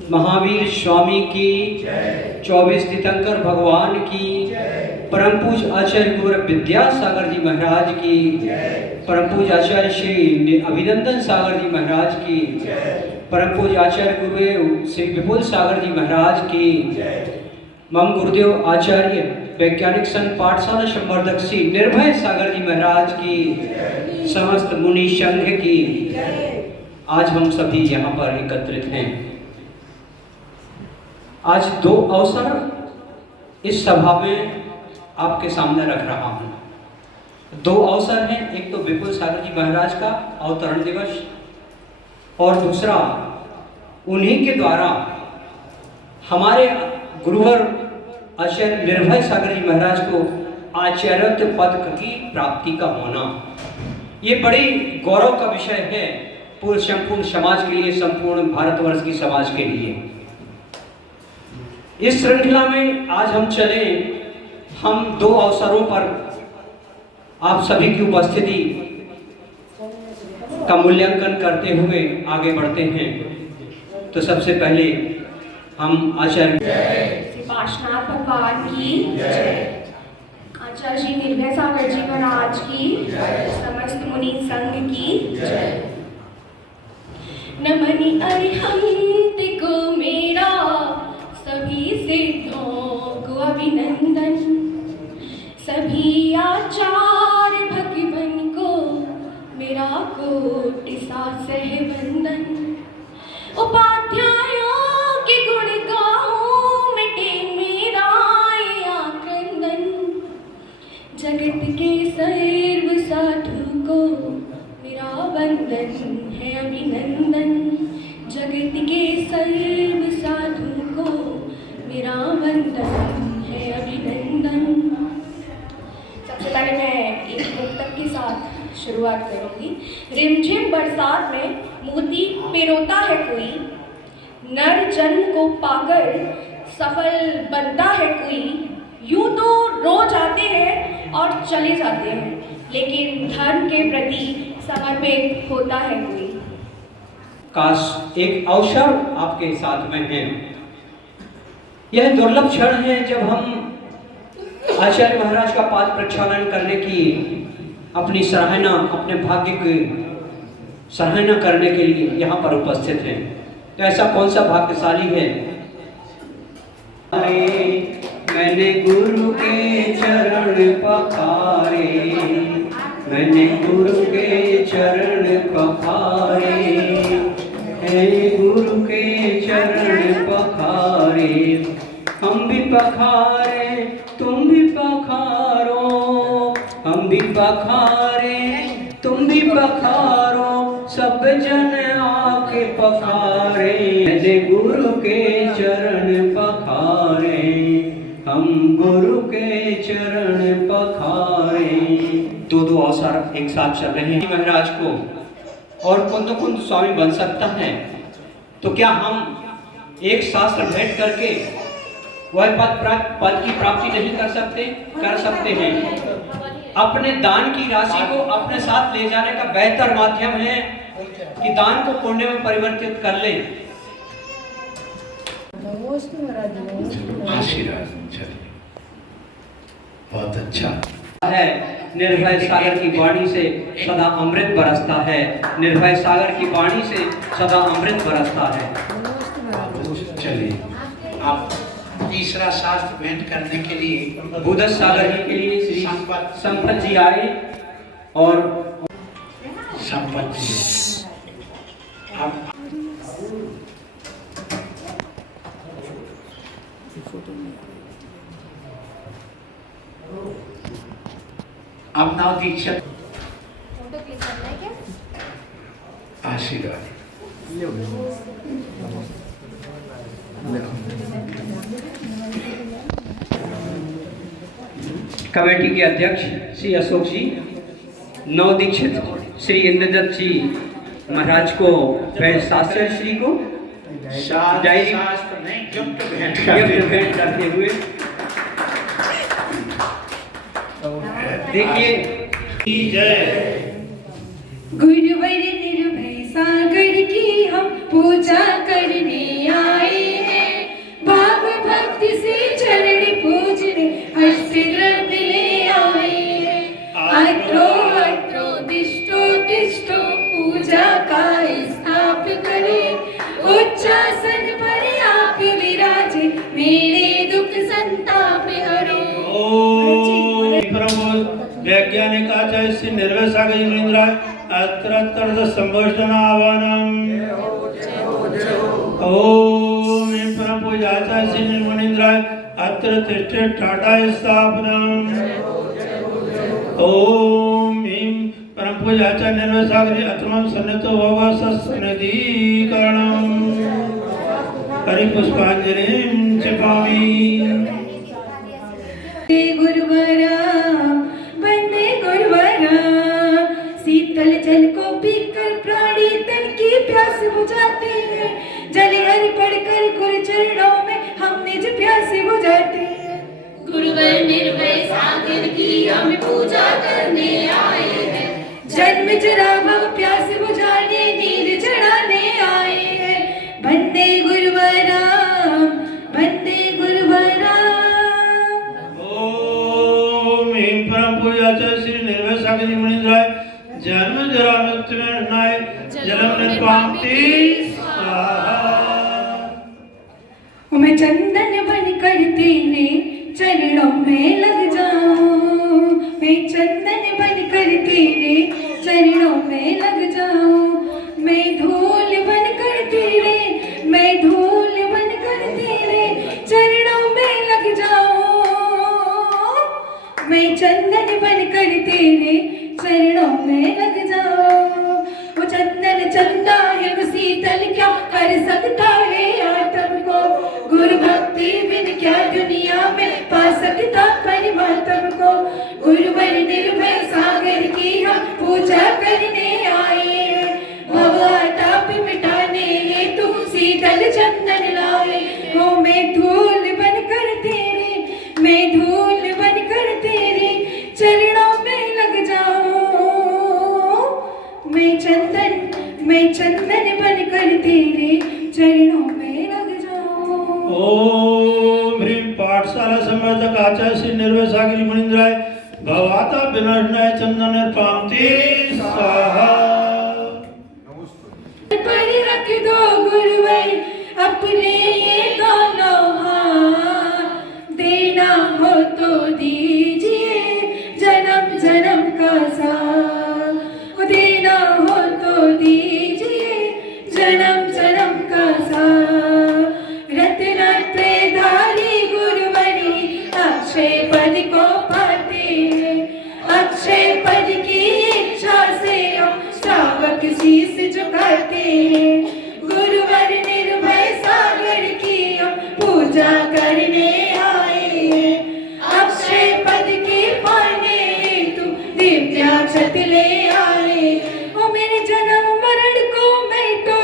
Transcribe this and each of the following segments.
महावीर स्वामी की, 24 तीर्थंकर भगवान की, परम पूज्य आचार्य गुरु विद्यासागर जी महाराज की, परम पूज्य आचार्य श्री अभिनंदन सागर जी महाराज की, परम पूज्य आचार्य गुरुदेव श्री विपुल सागर जी महाराज की, मम गुरुदेव आचार्य वैज्ञानिक संघ पाठशाला संवर्धक श्री निर्भय सागर जी महाराज की, समस्त मुनि संघ की। आज हम सभी यहाँ पर एकत्रित हैं। आज दो अवसर इस सभा में आपके सामने रख रहा हूँ। दो अवसर हैं, एक तो विपुल सागर जी महाराज का अवतरण दिवस और दूसरा उन्हीं के द्वारा हमारे गुरुवर आचार्य निर्भय सागर जी महाराज को आचार्यत्व पद की प्राप्ति का होना। ये बड़ी गौरव का विषय है पूरे संपूर्ण समाज के लिए, संपूर्ण भारतवर्ष की समाज के लिए। इस श्रृंखला में आज हम चले, हम दो अवसरों पर आप सभी की उपस्थिति का मूल्यांकन करते हुए आगे बढ़ते हैं। तो सबसे पहले हम आचार्य पार्श्वनाथ भगवान की, आचार्य श्री निर्भय सागर जी महाराज की, समस्त मुनि संघ की। नमनि अरिहंत को मेरा, सभी सिद्धों को अभिनंदन, सभी आचार्य भगवान को मेरा कोटि सासह वंदन। उपाध्यायों के गुण गाऊं, मिटे मेरा ये आक्रंदन, जगत के सर्व साधु को मेरा वंदन है अभिनंदन, जगत के सर्व साधु को मेरा वंदन है अभिनंदन। सबसे पहले मैं एक मुक्तक के साथ शुरुआत करूंगी। रिमझिम बरसात में मोती पिरोता है कोई, नर जन्म को पाकर सफल बनता है कोई। यूं तो रोज आते हैं और चले जाते हैं, लेकिन धर्म के प्रति समर्पित होता है कोई। काश एक अवसर आपके साथ में है। यह दुर्लभ क्षण है जब हम आचार्य महाराज का पाद प्रक्षालन करने की अपनी सराहना, अपने भाग्य की सराहना करने के लिए यहाँ पर उपस्थित हैं। तो ऐसा कौन सा भाग्यशाली है? मैंने गुरु के चरण पखारे, मैंने गुरु के चरण पखारे, हे गुरु के चरण पखारे। हम भी पखारे, तुम भी पखारो, हम भी पखारे, तुम भी पखारो, सब जन आके पखारे। मैंने गुरु के चरण पखारे, हम गुरु के चरण पखारे। दो अवसर एक साथ चल रहे हैं महाराज को, और कुंद स्वामी बन सकता है तो क्या हम एक शास्त्र भेंट करके वह पद की प्राप्ति नहीं कर सकते? कर सकते हैं। अपने दान की राशि को अपने साथ ले जाने का बेहतर माध्यम है कि दान को पुण्य में परिवर्तित कर लें। आशीर्वाद बहुत अच्छा है। निर्भय सागर की वाणी से सदा अमृत बरसता है, निर्भय सागर की वाणी से सदा अमृत बरसता है। चलिए, आप तीसरा शास्त्र भेंट करने के लिए बुधस सागर जी के लिए श्री संपत जी आए और संपत जी आप अपना दीक्षा आशीर्वाद कमेटी के अध्यक्ष श्री अशोक जी, नव दीक्षित श्री इंद्रदत्त जी महाराज को शास्त्र श्री को भेंट करते हुए देखिए। गुरुवर निर्भय सागर की हम पूजा करने आए, उच्चासन पर आप विराजे, मेरे दुख संताप हरो। ओम प्रभु वैज्ञानिक आचार्य श्री निर्भय सागर मुनीन्द्राय अत्र संभोषण आह्वानम। ओम प्रभु आचार्य श्री मुनीन्द्राय अत्र तिष्ठे टाटा स्थापनम। ओम परम पूज्य आचार्य निर्भय सागर अत्रम सन्नितो भव सन्निधिकरणम। हरि पुष्पांजलिं क्षिपामि। गुरुवरा वंदे गुरुवरा, शीतल जल को पीकर प्राणी तन की प्यास बुझाते हैं। जल हरि पढ़कर गुरु चरणों में हम निज प्यास बुझाते हैं। गुरुवर निर्भय सागर की हम पूजा करने आए हैं। जन्म जरा भव प्यास बुझाने नीर चढ़ाने आए हैं। वंदे गुरुवरा वंदे गुरुवरा। परम पूज्य आचार्य श्री निर्भय सागर मुनीन्द्राय जन्म जरा मृत्यु नाय जन्म निर्पांति स्वाहा। मैं चंदन बनकर तेरे चरणों में लग जाऊं, मैं चंदन बनकर तेरे चरणों में लग जाऊं। मैं धूल बनकर तेरे, मैं धूल बनकर तेरे चरणों में लग जाऊं। मैं चंदन बनकर तेरे चरणों में लग जाऊं। वो चंदन चंदा है वो शीतल क्या कर सकता है आत्म को। गुरु भक्ति बिन क्या दुनिया में पा सकता परमात्म को। गुरुवर निर्भय सागर की हम पूजा करने आए हैं। भवताप मिटाने हेतु शीतल चंदन लाए। हो मैं धूल बनकर तेरे, मैं धूल बनकर तेरे चरणों में लग जाऊं। मैं चंदन बनकर तेरे चरणों में लग जाऊं। ओम ह्रीं पाठशाला संवर्धक आचार्य श्री निर्भय सागर मुनीन्द्राय भवाता विनाशनाय चंदन निर्पांति स्वाहा। पर रख दो गुरुवर अपने ये दोनों हाथ। देना हो तो दीजिए जन्म जन्म का साथ। देना हो तो दीजिए जन्म जन्म का साथ। रत रत धारी गुरुवरी अक्षय पद को पाते हैं। अक्षय पद की इच्छा से हम श्रावक शीस झुकाते हैं। गुरुवर निर्भय सागर की हम पूजा करने आए हैं। अक्षय पद के पाने हेतु दिव्याक्षत ले आए। ओ मेरे जन्म मरण को मिटो,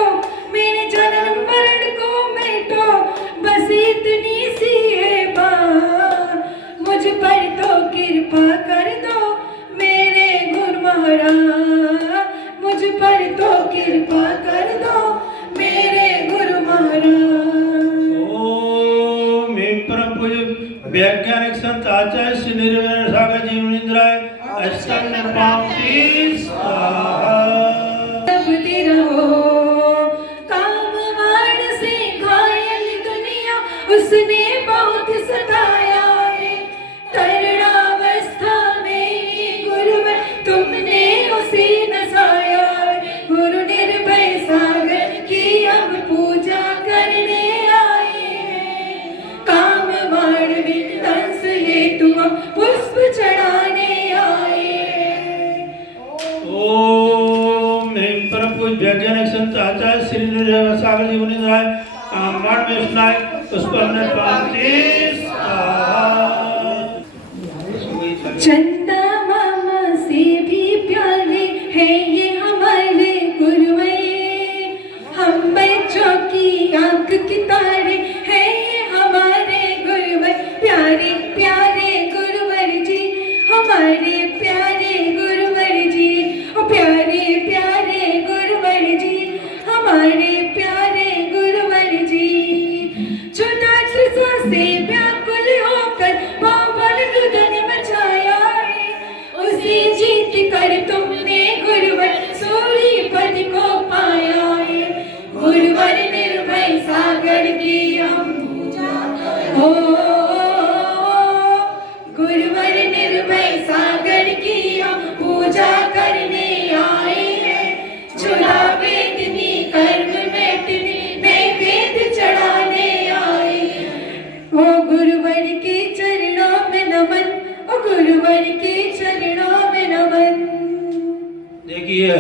मेरे जन्म मरण को मिटो, बस इतनी सी है बात। मुझ पर तो कृपा कर दो मेरे गुरु महाराज। मुझ पर तो कृपा कर दो मेरे गुरु महाराज। ओम परम पूज्य वैज्ञानिक संत आचार्य श्री निर्भय सागर जी मुनीन्द्राय अष्टम निर्पांति स्वाहा। जपते रहो कामवाण से घायल दुनिया, उसने बहुत सताया है। तरुणावस्था में ही गुरुवर तुमने उसे नसाया है। गुरु निर्भय सागर की अब पूजा करने आए हैं। कामवाण विध्वंस हेतु हम पुष्प चढ़ाने आए हैं। ओम ह्रीं परम पूज्य वैज्ञानिक संत आचार्य श्री निर्भय सागर जी मुनीन्द्राय कामवाण विष्णाय पुष्पम निर्पांति स्वाहा। चंदा मामा से भी प्यारे हैं ये हमारे गुरुवर। हम बच्चों की आंख की तारे हैं ये हमारे गुरुवर। प्यारे प्यारे गुरुवर जी, हमारे प्यारे गुरुवर जी। ओ प्यारे प्यारे गुरुवर जी, हमारे प्यारे गुरुवर जी। जो दास से व्याकुल होकर बाबा ने रुदन मचाया है।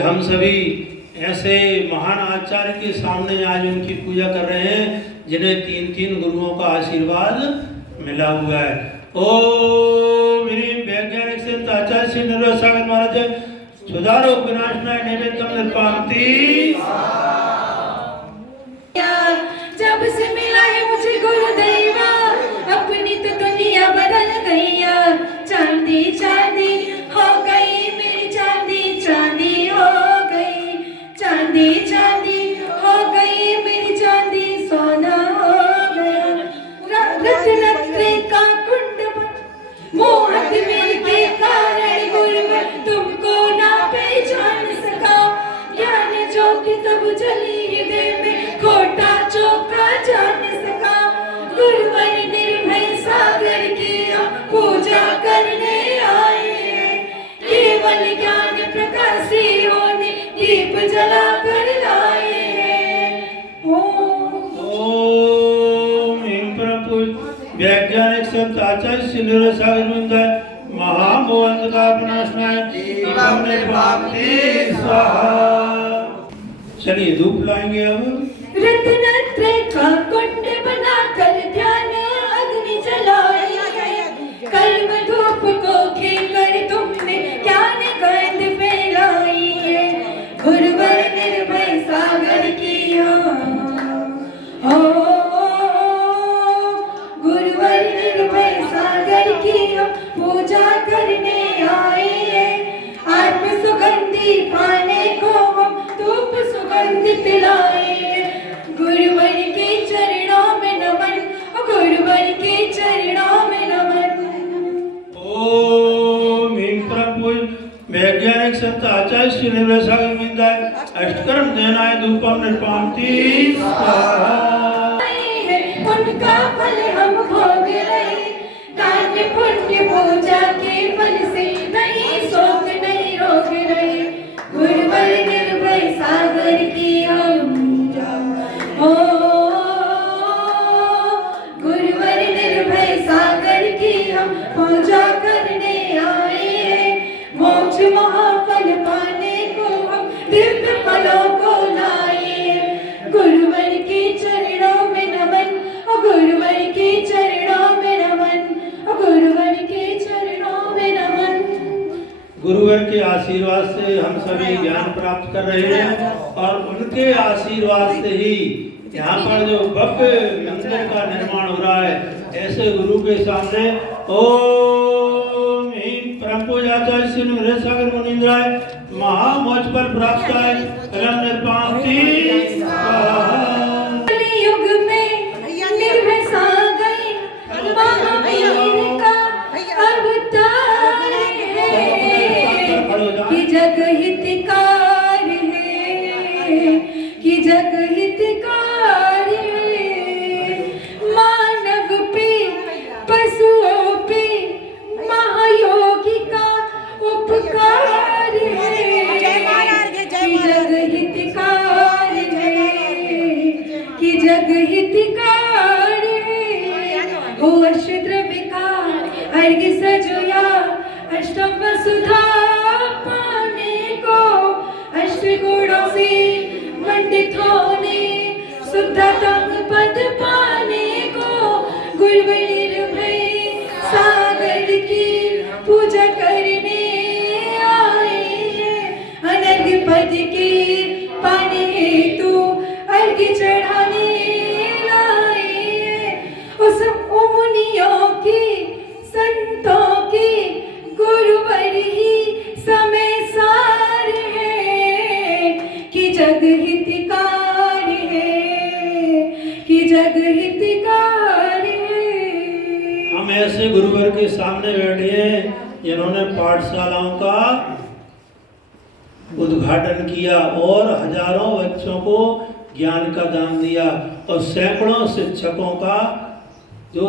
हम सभी ऐसे महान आचार्य के सामने आज उनकी पूजा कर रहे हैं जिन्हें 3 गुरुओं का आशीर्वाद मिला हुआ है। ओम ह्रीं वैज्ञानिक संत आचार्य श्री निर्भय सागर महाराज सुधारो विनाशनाय नैवेद्यम निर्पांति। जब से मिला है मुझे गुरुदेव अपनी तो दुनिया बदल गई। चांदी चांदी हो गई मेरी चांदी चांदी हो गई। चांदी चांदी हो गई मेरी चांदी सोना हो गया। रत्न का कुंड मोहक मेरे के कारण गुरुवर तुमको ना पहचान सका। ज्ञान ज्योति तब जली हृदय में खोटा चौका जान सका। गुरुवर निर्भय सागर की पूजा करने आए हैं। केवल ज्ञान प्रकाशी होने दीप जला कर लाए हैं। ओम ह्रीं परम पूज्य वैज्ञानिक संत आचार्य श्री निर्भय सागर महाराज महामोहन का विनाशनाय दीपम निर्पांति स्वाहा। चलिए धूप लाएंगे अब। रत्नत्रय का कुंड बनाकर ध्यान अग्नि जलाई है। कर्म धूप को खींचकर तुमने ज्ञान गंध फैलाई है। गुरुवर निर्भय सागर की हो गुरुवर निर्भय सागर की पूजा करने आए हैं। आत्म सुगंधि पाने को हम धूप सुगंधित लाए हैं। गुरुवर के चरणों में नमन गुरुवर के चरणों में नमन। ओम ह्रीं परम पूज्य वैज्ञानिक संत आचार्य श्री निर्भय सागर महाराज अष्टकर्म देनाय धूपम निर्पांति स्वाहा। उनका फल हम भोग रहे। दान पुण्य पूजा के फल से नहीं शोक नहीं रोग रहे। गुरुवर निर्भय सागर की हम हो गुरुवर निर्भय सागर की हम पूजा करने आए हैं। मोक्ष महाफल पाने को हम दिव्य फलों को लाए हैं। गुरुवर के चरणों में नमन गुरुवर के चरणों में नमन गुरुवर के चरणों में नमन। गुरुवर के आशीर्वाद से हम सभी ज्ञान प्राप्त कर रहे हैं और उनके आशीर्वाद से ही यहाँ पर जो भव्य मंदिर का निर्माण हो रहा है। ऐसे गुरु के सामने ओम ह्रीं परम पूज्य आचार्य श्री निर्भय सागर मुनीन्द्राय महामोक्ष फल प्राप्त है कलम निर्पांति स्वाहा। युग में निर्भय सागर महावीर का अवतार है। कि जग हितकार है कि जग हितकार है। मानव पे पशुओं पे महायोगी का उपकार है। कि जग हितकार है कि जग हितकार है। ओ अष्टद्रव्य का अर्घ सजोया अष्टम वसुधा पाने को। अष्ट गुणों से मंडित होने शुद्धतम पद पाने को। गुरुवर निर्भय सागर की पूजा करने आए हैं। अनर्घ पद के पाने हेतु अर्घ चढ़ाने लाए हैं। उस मुनियों की संतों की गुरुवर ही समय सार है। कि जग हितकार है कि जग हितकार है। हम ऐसे गुरुवर के सामने बैठे हैं जिन्होंने पाठशालाओं का उद्घाटन किया और हजारों बच्चों को ज्ञान का दान दिया और सैकड़ों शिक्षकों का जो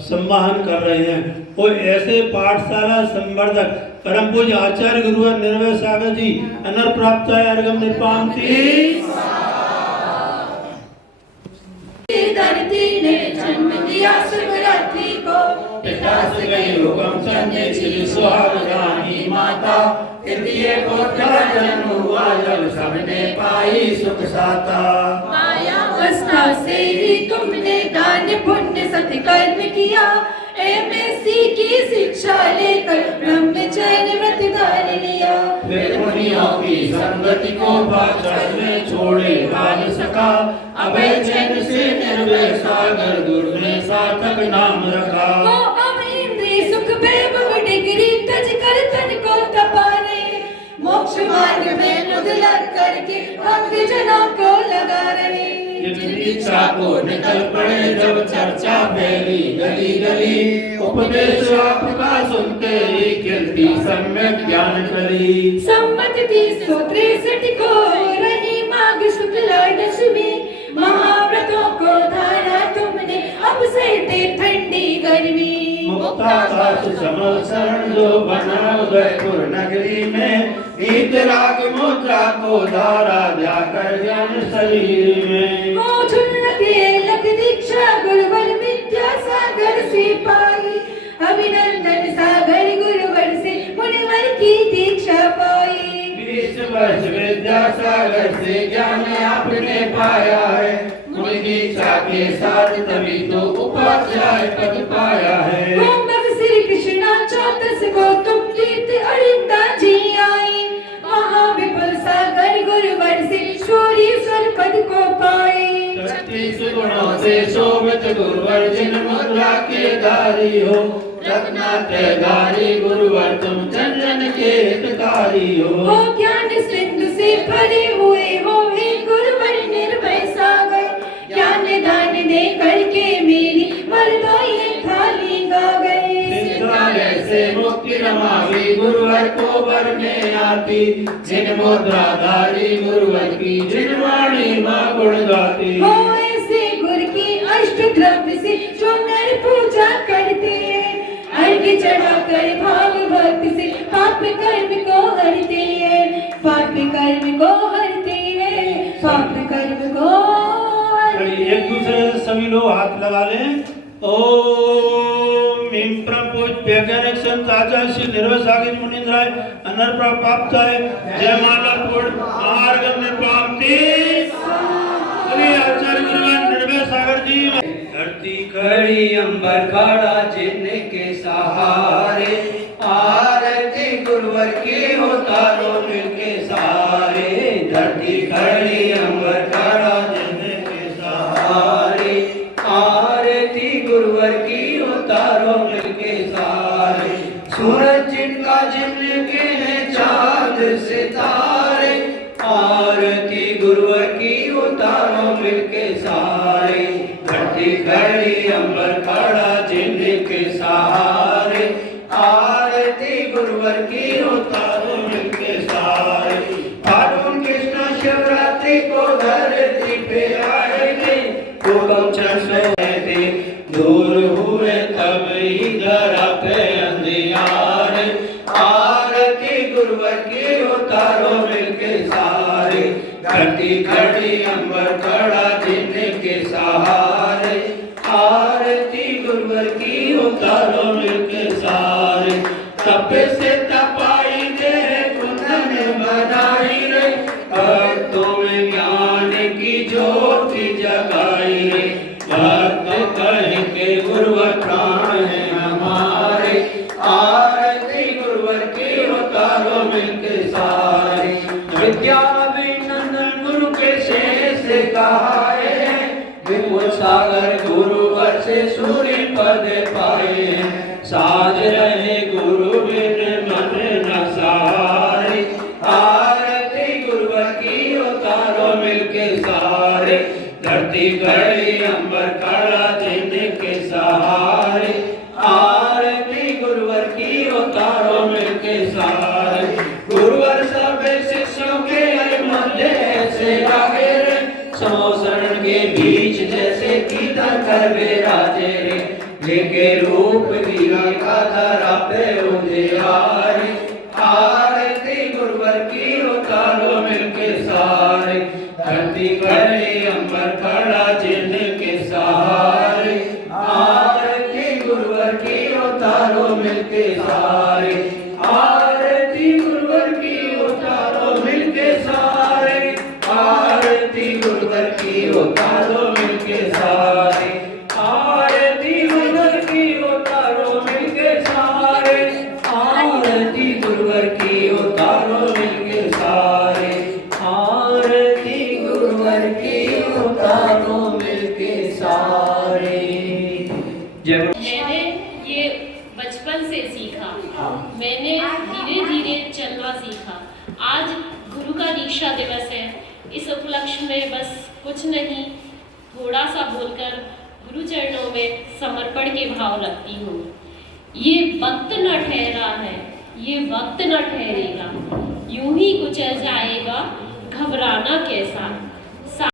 सम्मान कर रहे हैं। वो ऐसे पाठशाला संवर्धक परम पूज्य आचार्य गुरुवर निर्भय सागर जी अनर प्राप्त है अर्घम निर्पांति। धरती ने जन्म दिया शिवरात्रि को। पितास गई हुक्म चंदे श्री सुहागरानी माता तृतीय पुत्र का जन्म हुआ जब सबने पाई सुख साता। मायावस्था से ही तुमने दान पुण्य सत्कर्म किया, MSc की शिक्षा लेकर ब्रह्मचर्य व्रत धार लिया। वे मुनियों की संगति को पाचन में छोड़े भाग सका, अभय चैन से निर्भय सागर गुरु ने सार्थक नाम रखा। वो अब इंद्रिय सुख वैभव डिग्री तज कर तन को तपाने, मोक्ष मार्ग में मुद लग करके भक्त जनों को लगा रहे। दीक्षा को निकल पड़े जब चर्चा फैली गली गली, उपदेश आपका सुनते ही खिलती सम्यक ज्ञान कली। सम्मत 363 को रही माघ शुक्ला दशमी, महाव्रतों को धारा तुमने अब सहते ठंडी गर्मी। मुक्ताकाश समल शरण जो बना उदयपुर नगरी में, वीतराग मुद्रा को धारा जाकर ज्ञान शरीर में। हो झुलके लख दीक्षा गुरुवर विद्या सागर से पाई, अभिनंदन सागर गुरुवर से मुनिवर की दीक्षा पाई। 20 वर्ष विद्या सागर से ज्ञान आपने पाया है, मुनि दीक्षा के साथ तभी तो उपाध्याय पद पाया है। श्री कृष्णा 34 को तुम कीर्ति अरिंदा जी आई, महाविपुल सागर गुरुवर से शौरीश्वर पद को पाए। 36 गुणों से शोभित गुरुवर जिन मुद्रा के धारी हो, रत्नात्रयधारी गुरुवर तुम जन जन के हितकारी हो। ज्ञान सिंधु से भरे हुए हो हे गुरुवर निर्भय सागर, ज्ञान दान दे करके मेरी मर्दाई थाली गा गए। से मुक्ति रमावी गुरुवर को बरने आती, जिन मुद्राधारी गुरुवर की जिन वाणी माँ गुण गाती। हो ऐसे गुरु की अष्ट द्रव्य से जो नर पूजा करते हैं, अर्घ्य चढ़ा कर भाव भक्ति से पाप कर्म को हरते हैं, पाप कर्म को हरते हैं, पाप कर्म को हरते हैं। एक दूसरे से सभी लोग हाथ लगा लें। ओम ह्रीं प्रपूज्य गणेशन आचार्य श्री निर्भय सागर मुनीन्द्राय अनर प्राप्ताय जय माला पूर्ण मार्ग में प्राप्ति। श्री आचार्य गुरुवान निर्भय सागर जी। धरती खड़ी अंबर खड़ा जिनके सहारे, आरती गुरुवर की हो तारो मिलके सारे। धरती खड़ी अंबर खड़ा जिनके सहारे, आरती गुरुवर की हो तारो मिलके सारे। सूरज जिनका जिनके हैं चांद सितारे, आरती गुरुवर की हो तारो मिलके सारे। धरती खड़ी अंबर खड़ा जिनके सहारे, आरती गुरुवर की हो तारो मिलके सारे। फागुन कृष्ण शिवरात्रि को धरती पे आएंगे, हुक्म चलो थे दूर हुए तब ही धरा पे अंधियारे। आरती गुरुवर की हो तारो मिलके सारे। धरती खड़ी अंबर खड़ा जिनके सहारे, आरती गुरुवर की हो तारो मिलके सारे। तप से तपाई दे कुंदन बनाई रे, भक्तों में ज्ञान की ज्योति जगाई रे। भक्त कहे के गुरुवर प्राण है हमारे, आरती गुरुवर की हो तारो मिलके सारे। विद्या अभिनंदन गुरु के शेष कहाए, विपुल सागर गुरुवर से सूर्य पद पाए। साज रहे गुरु बिन मन न सहारे, आरती गुरुवर की हो तारो मिलके सारे। धरती खड़ी अंबर खड़ा जिनके सहारे, आरती गुरुवर की हो तारो मिलके सारे। गुरुवर सब शिष्यों के मध्य ऐसे आगे रे, सौ शरण के बीच जैसे कीर्तन कर विराजे रे। लेके रूप दिया का धरा पे उजियारे, आरती गुरुवर की हो तारो मिलके सारे। धरती खड़ी अंबर खड़ा जिनके सहारे, आरती गुरुवर की मिलके सारे, आरती गुरुवर की उतारो मिलके सारे, आरती गुरुवर की उतारो मिलके सारे, आरती गुरुवर की उतारो मिलके सारे, आरती गुरुवर की उतारो मिलके सारे, आरती गुरुवर की उतारो मिलके सारे। जय मैंने ये बचपन से सीखा, मैंने धीरे धीरे चलना सीखा। आज गुरु का दीक्षा दिवस है, इस उपलक्ष्य में बस कुछ नहीं, थोड़ा सा बोलकर गुरु चरणों में समर्पण के भाव रखती हूँ। ये वक्त न ठहरा है, ये वक्त न ठहरेगा, यूं ही कुचल जाएगा, घबराना कैसा।